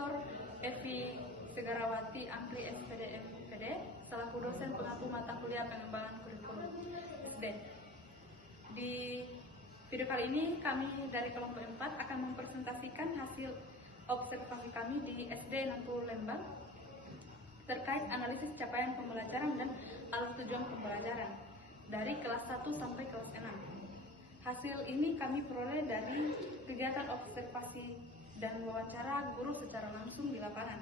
Dr. Evi Segarawati Angkri SPD MPD selaku dosen pengampu mata kuliah pengembangan kurikulum SD. Di video kali ini kami dari kelompok 4 akan mempresentasikan hasil observasi kami di SD Nangku Lembang terkait analisis capaian pembelajaran dan alat tujuan pembelajaran dari kelas 1 sampai kelas 6. Hasil ini kami peroleh dari kegiatan observasi dan wawancara guru secara langsung di lapangan.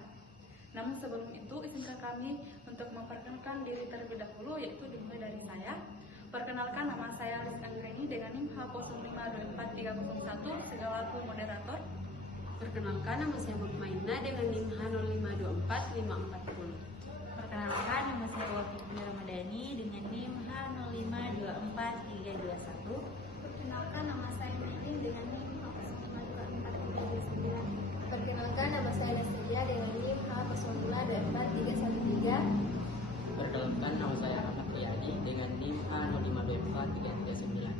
Namun sebelum itu, izinkan kami untuk memperkenalkan diri terlebih dahulu, yaitu dimulai dari saya. Perkenalkan, nama saya Rizky Anggreni dengan NIM H0524301 selaku moderator. Perkenalkan, nama saya Mukmaina dengan NIM H0524540. Perkenalkan, nama saya Wafiqah Ramadhani dengan NIM H0524321. Perkenalkan, nama saya Mehdi dengan NIM H0524329. Perkenalkan, nama saya Nasilia dengan NIM H0024313. Perkenalkan, nama saya Rahmat Riyadi dengan NIM H0524339.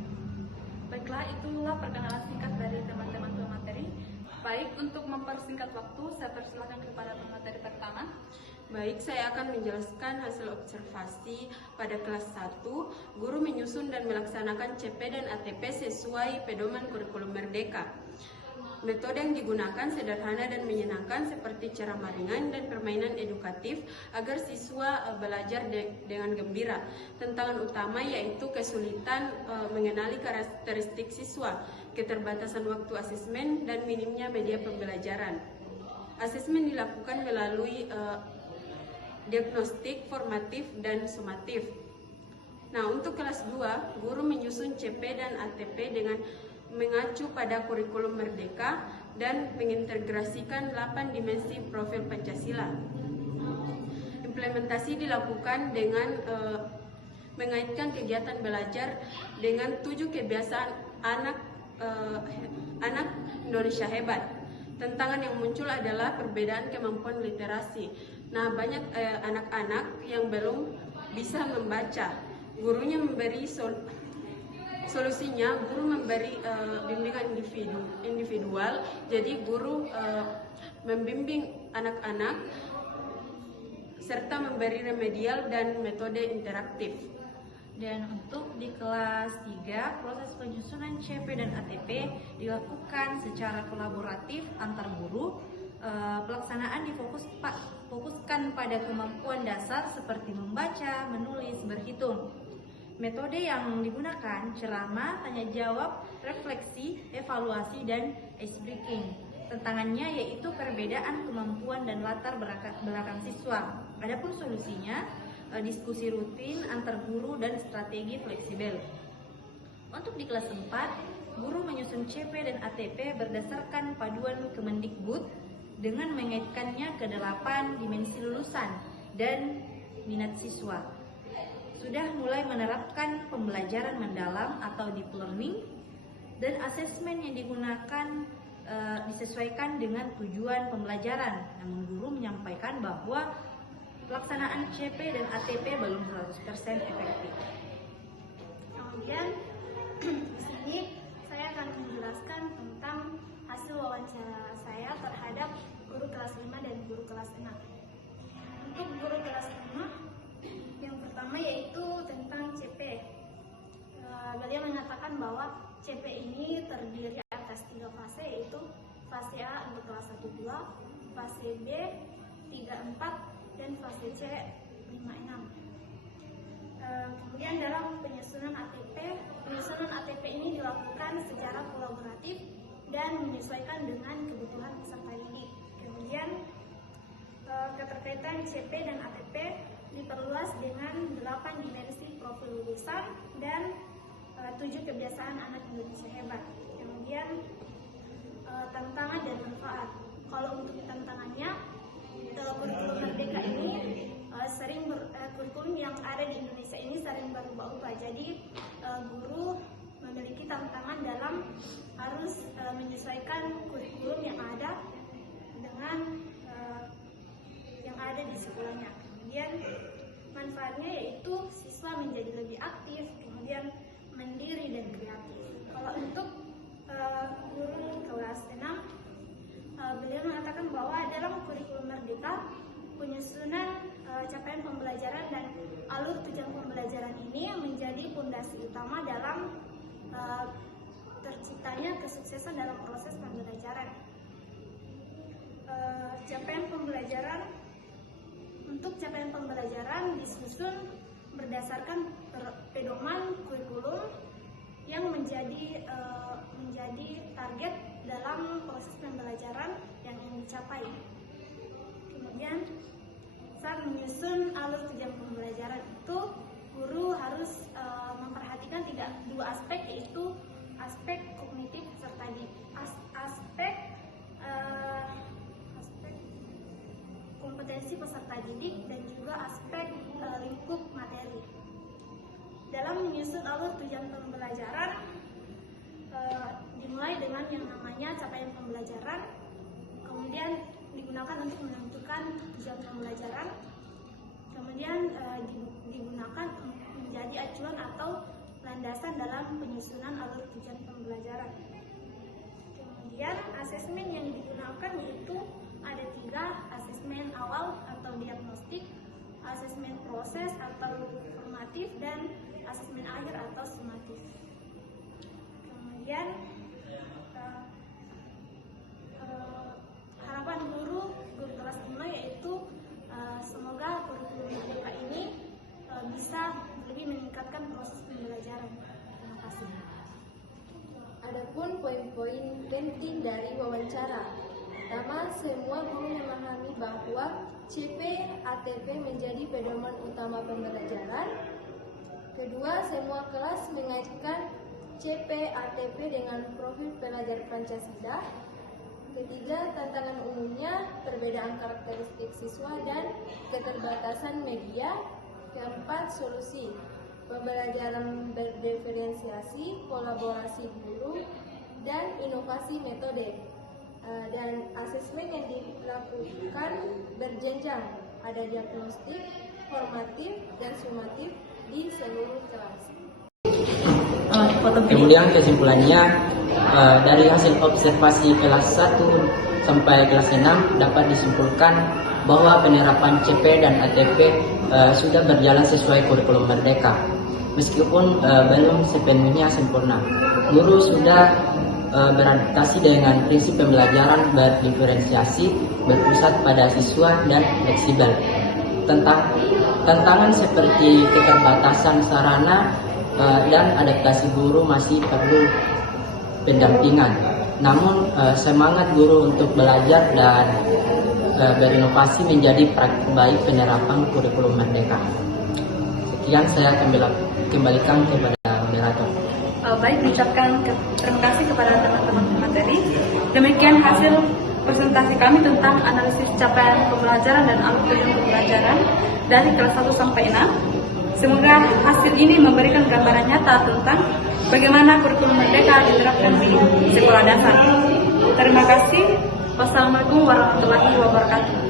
Baiklah, itulah perkenalan singkat dari teman-teman pemateri. Baik, untuk mempersingkat waktu, saya persilakan kepada pemateri pertama. Baik, saya akan menjelaskan hasil observasi pada kelas 1. Guru menyusun dan melaksanakan CP dan ATP sesuai pedoman kurikulum Merdeka. Metode yang digunakan sederhana dan menyenangkan seperti ceramah ringan dan permainan edukatif agar siswa belajar dengan gembira. Tantangan utama yaitu kesulitan mengenali karakteristik siswa, keterbatasan waktu asesmen, dan minimnya media pembelajaran. Asesmen dilakukan melalui diagnostik, formatif, dan sumatif. Nah, untuk kelas 2, guru menyusun CP dan ATP dengan mengacu pada kurikulum Merdeka dan mengintegrasikan 8 dimensi profil Pancasila. Implementasi dilakukan dengan mengaitkan kegiatan belajar dengan 7 kebiasaan anak Indonesia hebat. Tantangan yang muncul adalah perbedaan kemampuan literasi. Nah, banyak anak-anak yang belum bisa membaca. Gurunya memberi solusinya, guru memberi bimbingan individual. Jadi guru membimbing anak-anak serta memberi remedial dan metode interaktif. Dan untuk di kelas 3, proses penyusunan CP dan ATP dilakukan secara kolaboratif antar guru. Pelaksanaan difokuskan pada kemampuan dasar seperti membaca, menulis, berhitung. Metode yang digunakan ceramah, tanya jawab, refleksi, evaluasi, dan ice breaking. Tantangannya yaitu perbedaan kemampuan dan latar belakang siswa. Adapun solusinya, diskusi rutin antar guru dan strategi fleksibel. Untuk di kelas 4, guru menyusun CP dan ATP berdasarkan paduan Kemendikbud dengan mengaitkannya ke 8 dimensi lulusan dan minat siswa. Sudah mulai menerapkan pembelajaran mendalam atau deep learning, dan asesmen yang digunakan disesuaikan dengan tujuan pembelajaran. Namun guru menyampaikan bahwa pelaksanaan CP dan ATP belum 100% efektif. Kemudian di sini saya akan menjelaskan tentang hasil wawancara saya terhadap guru kelas 5 dan guru kelas 6. Untuk guru kelas 5, yang pertama yaitu tentang CP. Beliau mengatakan bahwa CP ini terdiri atas 3 fase, yaitu fase A untuk kelas 1-2, fase B 3-4, dan fase C 5-6. Kemudian dalam penyusunan ATP ini dilakukan secara kolaboratif dan menyesuaikan dengan kebutuhan peserta didik. Kemudian keterkaitan CP dan ATP diperluas dengan 8 dimensi profil lulusan dan 7 kebiasaan anak Indonesia hebat. Kemudian tantangan dan manfaat. Kalau untuk tantangannya, kurikulum Merdeka ini kurikulum yang ada di Indonesia ini sering berubah-ubah. Jadi guru memiliki tantangan dalam harus menyesuaikan kurikulum yang ada dengan yang ada di sekolahnya. Kemudian manfaatnya yaitu siswa menjadi lebih aktif, kemudian mandiri dan kreatif. Kalau untuk guru kelas 6, beliau mengatakan bahwa dalam capaian pembelajaran dan alur tujuan pembelajaran ini menjadi fondasi utama dalam terciptanya kesuksesan dalam proses pembelajaran. Untuk capaian pembelajaran disusun berdasarkan pedoman kurikulum yang menjadi target dalam proses pembelajaran yang ingin dicapai. Kemudian saat menyusun alur tujuan pembelajaran itu, guru harus memperhatikan dua aspek, yaitu aspek kognitif serta aspek kompetensi peserta didik dan juga aspek lingkup materi. Dalam menyusun alur tujuan pembelajaran dimulai dengan yang namanya capaian pembelajaran, kemudian digunakan untuk menentukan tujuan pembelajaran, kemudian digunakan menjadi acuan atau landasan dalam penyusunan alur tujuan pembelajaran. Kemudian asesmen yang digunakan yaitu ada 3: asesmen awal atau diagnostik, asesmen proses atau formatif, dan asesmen akhir atau sumatif. Kemudian harapan guru kelas 5 yaitu semoga kurikulum Merdeka ini bisa lebih meningkatkan proses pembelajaran. Terima kasih. Adapun poin-poin penting dari wawancara. Pertama, semua guru memahami bahwa CP ATP menjadi pedoman utama pembelajaran. Kedua, semua kelas mengaitkan CP ATP dengan profil pelajar Pancasila. Ketiga, tantangan umumnya, perbedaan karakteristik siswa dan keterbatasan media. Keempat, solusi, pembelajaran berdiferensiasi, kolaborasi guru, dan inovasi metode. Dan asesmen yang dilakukan berjenjang, ada diagnostik, formatif, dan sumatif di seluruh kelas. Kemudian kesimpulannya, dari hasil observasi kelas 1 sampai kelas 6 dapat disimpulkan bahwa penerapan CP dan ATP sudah berjalan sesuai kurikulum Merdeka. Meskipun belum sepenuhnya sempurna, guru sudah beradaptasi dengan prinsip pembelajaran berdiferensiasi, berpusat pada siswa, dan fleksibel. Tantangan seperti keterbatasan sarana dan adaptasi guru masih perlu pendampingan. Namun semangat guru untuk belajar dan berinovasi menjadi praktik baik penerapan kurikulum Merdeka. Sekian, saya kembalikan kepada moderator. Baik, mengucapkan terima kasih kepada teman-teman materi. Demikian hasil presentasi kami tentang analisis capaian pembelajaran dan alur tujuan pembelajaran dari kelas 1 sampai 6. Semoga hasil ini memberikan gambaran nyata tentang bagaimana kurikulum Merdeka diterapkan di sekolah dasar. Terima kasih. Wassalamualaikum warahmatullahi wabarakatuh.